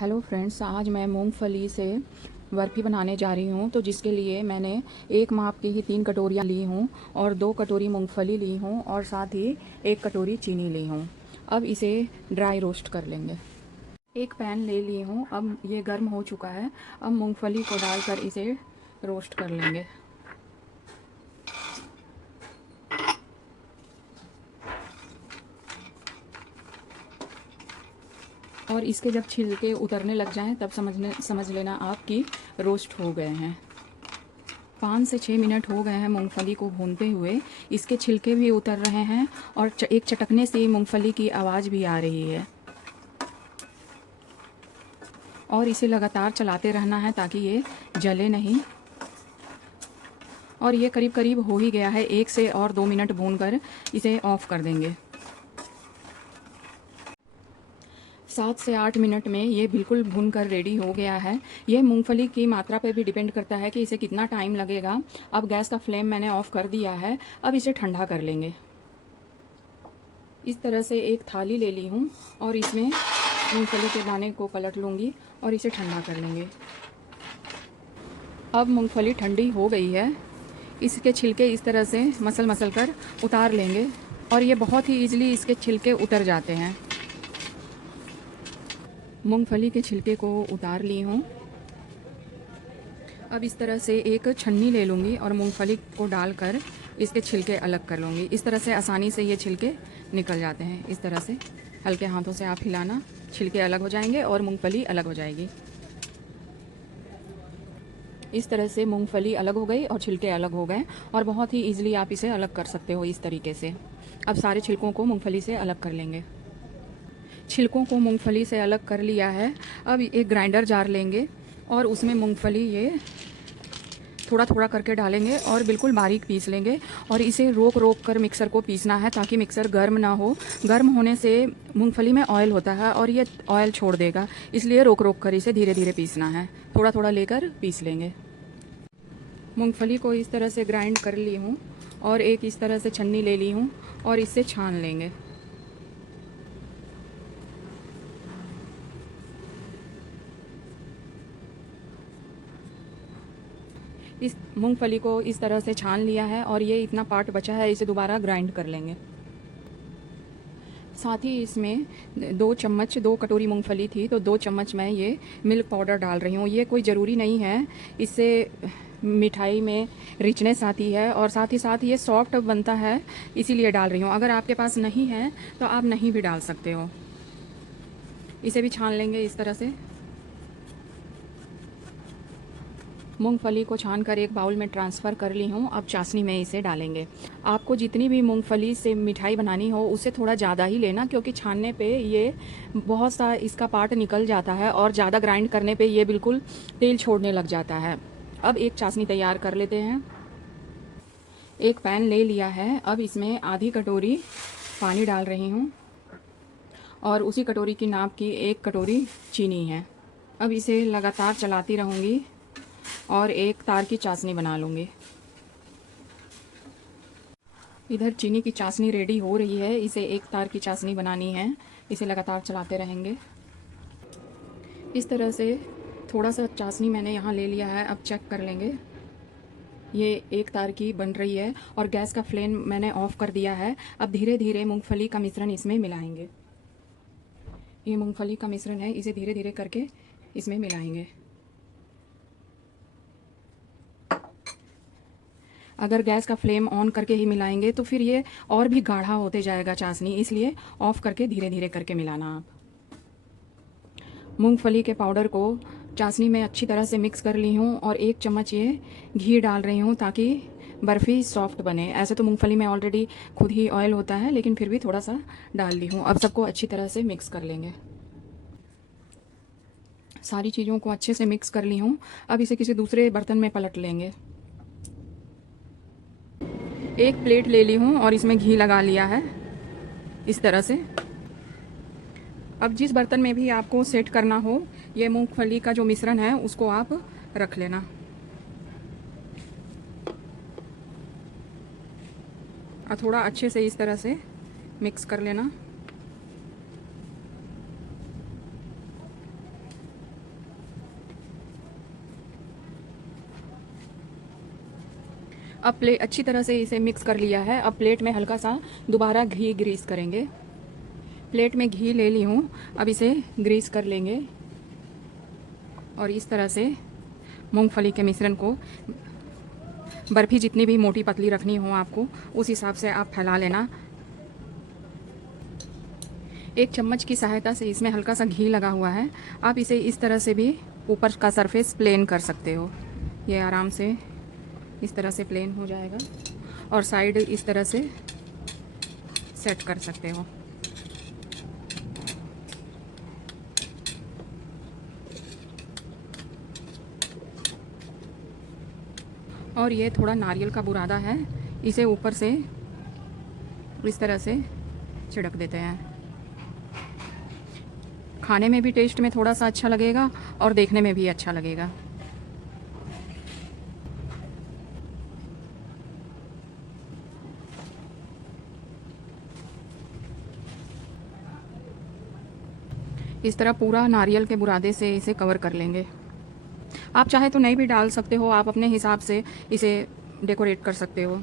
Hello friends, आज मैं मूंगफली से बर्फ़ी बनाने जा रही हूँ। तो जिसके लिए मैंने एक माप की ही 3 कटोरियाँ ली हूँ और 2 कटोरी मूंगफली ली हूँ और साथ ही 1 कटोरी चीनी ली हूँ। अब इसे ड्राई रोस्ट कर लेंगे। एक पैन ले ली हूँ, अब ये गर्म हो चुका है। अब मूंगफली को डालकर इसे रोस्ट कर लेंगे। और इसके जब छिलके उतरने लग जाएं तब समझ लेना आप कि रोस्ट हो गए हैं। 5 से 6 मिनट हो गए हैं मूंगफली को भूनते हुए। इसके छिलके भी उतर रहे हैं और एक चटकने से मूंगफली की आवाज़ भी आ रही है। और इसे लगातार चलाते रहना है ताकि ये जले नहीं। और ये करीब करीब हो ही गया है। 1 से और 2 मिनट भूनकर इसे ऑफ़ कर देंगे। 7 से 8 मिनट में ये बिल्कुल भूनकर रेडी हो गया है। ये मूंगफली की मात्रा पे भी डिपेंड करता है कि इसे कितना टाइम लगेगा। अब गैस का फ्लेम मैंने ऑफ़ कर दिया है। अब इसे ठंडा कर लेंगे। इस तरह से एक थाली ले ली हूँ और इसमें मूंगफली के दाने को पलट लूँगी और इसे ठंडा कर लेंगे। अब मूंगफली ठंडी हो गई है। इसके छिलके इस तरह से मसल कर उतार लेंगे और ये बहुत ही ईजिली इसके छिलके उतर जाते हैं। मूंगफली के छिलके को उतार ली हूँ। अब इस तरह से एक छन्नी ले लूँगी और मूंगफली को डालकर इसके छिलके अलग कर लूँगी। इस तरह से आसानी से ये छिलके निकल जाते हैं। इस तरह से हल्के हाथों से आप हिलाना, छिलके अलग हो जाएंगे और मूंगफली अलग हो जाएगी। इस तरह से मूंगफली अलग हो गई और छिलके अलग हो गए और बहुत ही ईजिली आप इसे अलग कर सकते हो इस तरीके से। अब सारे छिलकों को मूंगफली से अलग कर लेंगे। छिलकों को मूंगफली से अलग कर लिया है। अब एक ग्राइंडर जार लेंगे और उसमें मूंगफली ये थोड़ा थोड़ा करके डालेंगे और बिल्कुल बारीक पीस लेंगे। और इसे रोक रोक कर मिक्सर को पीसना है ताकि मिक्सर गर्म ना हो। गर्म होने से मूंगफली में ऑयल होता है और ये ऑयल छोड़ देगा, इसलिए रोक रोक कर इसे धीरे धीरे पीसना है। थोड़ा थोड़ा लेकर पीस लेंगे। मूंगफली को इस तरह से ग्राइंड कर ली हूँ और एक इस तरह से छन्नी ले ली हूँ और इससे छान लेंगे। इस मूंगफली को इस तरह से छान लिया है और ये इतना पार्ट बचा है, इसे दोबारा ग्राइंड कर लेंगे। साथ ही इसमें 2 चम्मच, 2 कटोरी मूंगफली थी तो 2 चम्मच मैं ये मिल्क पाउडर डाल रही हूँ। ये कोई ज़रूरी नहीं है, इससे मिठाई में रिचनेस आती है और साथ ही साथ ये सॉफ्ट बनता है, इसीलिए डाल रही हूँ। अगर आपके पास नहीं है तो आप नहीं भी डाल सकते हो। इसे भी छान लेंगे इस तरह से। मूंगफली को छानकर एक बाउल में ट्रांसफ़र कर ली हूँ। अब चाशनी में इसे डालेंगे। आपको जितनी भी मूंगफली से मिठाई बनानी हो उससे थोड़ा ज़्यादा ही लेना, क्योंकि छानने पे ये बहुत सा इसका पार्ट निकल जाता है और ज़्यादा ग्राइंड करने पे ये बिल्कुल तेल छोड़ने लग जाता है। अब एक चाशनी तैयार कर लेते हैं। एक पैन ले लिया है। अब इसमें आधी कटोरी पानी डाल रही हूँ और उसी कटोरी की नाप की 1 कटोरी चीनी है। अब इसे लगातार चलाती रहूँगी और एक तार की चाशनी बना लूँगी। इधर चीनी की चाशनी रेडी हो रही है। इसे एक तार की चाशनी बनानी है। इसे लगातार चलाते रहेंगे। इस तरह से थोड़ा सा चाशनी मैंने यहाँ ले लिया है। अब चेक कर लेंगे। ये एक तार की बन रही है और गैस का फ्लेम मैंने ऑफ़ कर दिया है। अब धीरे धीरे मूंगफली का मिश्रण इसमें मिलाएंगे। ये मूंगफली का मिश्रण है, इसे धीरे धीरे करके इसमें मिलाएंगे। अगर गैस का फ्लेम ऑन करके ही मिलाएंगे तो फिर ये और भी गाढ़ा होते जाएगा चाशनी, इसलिए ऑफ़ करके धीरे धीरे करके मिलाना आप। मूंगफली के पाउडर को चाशनी में अच्छी तरह से मिक्स कर ली हूँ और 1 चम्मच ये घी डाल रही हूँ ताकि बर्फ़ी सॉफ्ट बने। ऐसे तो मूंगफली में ऑलरेडी खुद ही ऑयल होता है, लेकिन फिर भी थोड़ा सा डाल ली हूँ। अब सबको अच्छी तरह से मिक्स कर लेंगे। सारी चीज़ों को अच्छे से मिक्स कर ली हूँ। अब इसे किसी दूसरे बर्तन में पलट लेंगे। एक प्लेट ले ली हूँ और इसमें घी लगा लिया है इस तरह से। अब जिस बर्तन में भी आपको सेट करना हो, ये मूंगफली का जो मिश्रण है उसको आप रख लेना। और थोड़ा अच्छे से इस तरह से मिक्स कर लेना। अब प्लेट अच्छी तरह से इसे मिक्स कर लिया है। अब प्लेट में हल्का सा दोबारा घी ग्रीस करेंगे। प्लेट में घी ले ली हूँ, अब इसे ग्रीस कर लेंगे और इस तरह से मूंगफली के मिश्रण को, बर्फ़ी जितनी भी मोटी पतली रखनी हो आपको उस हिसाब से आप फैला लेना। एक चम्मच की सहायता से इसमें हल्का सा घी लगा हुआ है। आप इसे इस तरह से भी ऊपर का सरफेस प्लेन कर सकते हो। ये आराम से इस तरह से प्लेन हो जाएगा और साइड इस तरह से सेट कर सकते हो। और ये थोड़ा नारियल का बुरादा है, इसे ऊपर से इस तरह से छिड़क देते हैं। खाने में भी टेस्ट में थोड़ा सा अच्छा लगेगा और देखने में भी अच्छा लगेगा। इस तरह पूरा नारियल के बुरादे से इसे कवर कर लेंगे। आप चाहे तो नहीं भी डाल सकते हो, आप अपने हिसाब से इसे डेकोरेट कर सकते हो।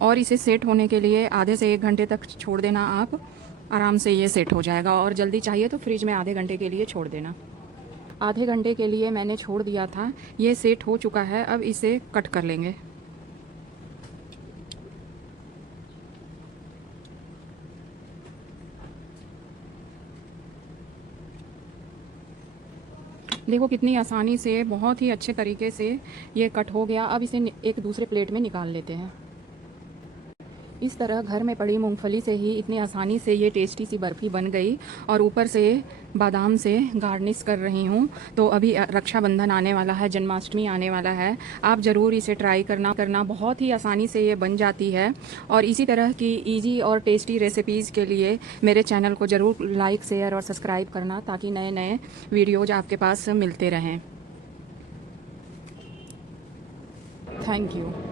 और इसे सेट होने के लिए आधे से 1 घंटे तक छोड़ देना आप, आराम से ये सेट हो जाएगा। और जल्दी चाहिए तो फ्रिज में आधे घंटे के लिए छोड़ देना। आधे घंटे के लिए मैंने छोड़ दिया था, ये सेट हो चुका है। अब इसे कट कर लेंगे। देखो कितनी आसानी से, बहुत ही अच्छे तरीके से ये कट हो गया। अब इसे एक दूसरे प्लेट में निकाल लेते हैं। इस तरह घर में पड़ी मूंगफली से ही इतनी आसानी से ये टेस्टी सी बर्फ़ी बन गई। और ऊपर से बादाम से गार्निश कर रही हूँ। तो अभी रक्षाबंधन आने वाला है, जन्माष्टमी आने वाला है, आप ज़रूर इसे ट्राई करना। बहुत ही आसानी से ये बन जाती है। और इसी तरह की ईजी और टेस्टी रेसिपीज़ के लिए मेरे चैनल को ज़रूर लाइक, शेयर और सब्सक्राइब करना, ताकि नए नए वीडियोज़ आपके पास मिलते रहें। Thank you.